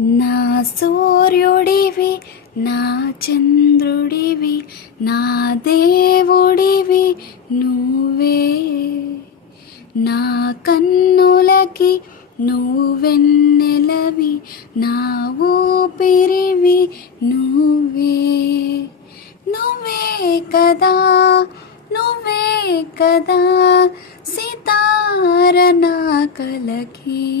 నా సూర్యుడివి, నా చంద్రుడివి, నా దేవుడివి నువ్వే. నా కన్నులకి నువ్వెన్నెలవి, నా ఊపిరివి నువ్వే. నువ్వే కదా, నువ్వే కదా సితార నా కలకి.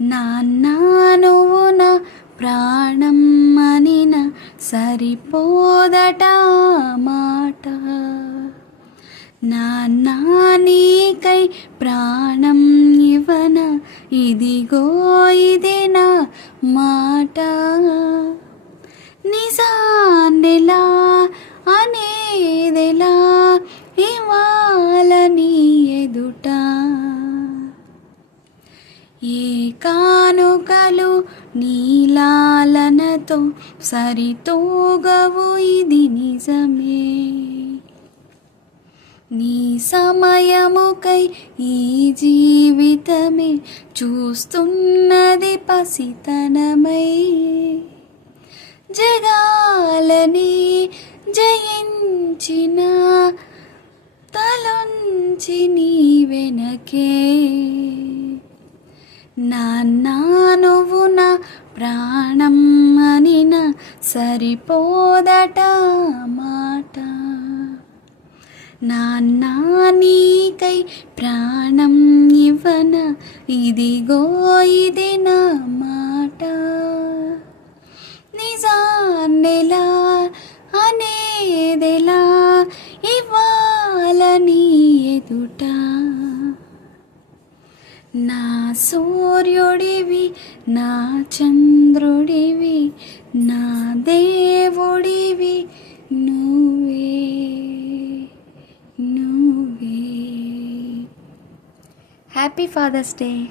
నాన్న నువ్వు నా ప్రాణం అనిన సరిపోదట మాట. నాన్న నీకై ప్రాణం ఇవ్వన, ఇదిగో ఇది నా మాట. నిజాన్నెలా అనేదెలా ఇవాళ నీ ఎదుట. ఏ కానుకలు నీలాలనతో సరితూగవు, ఇది నిజమే. నీ సమయముకై ఈ జీవితమే చూస్తున్నది పసితనమై. జగాలని జయించిన తలొంచి నీ వెనకే. నాన్న నువ్వు నా ప్రాణం అనిన సరిపోదట మాట. నాన్న నీకై ప్రాణం ఇవ్వన, ఇదిగో ఇది నా మాట. నిజాన్నెలా అనేదెలా ఇవాళ నీ ఎదుట. నా సూర్యుడివి, నా చంద్రుడివి, నా దేవుడివి నువ్వే. నువ్వే. Happy father's day.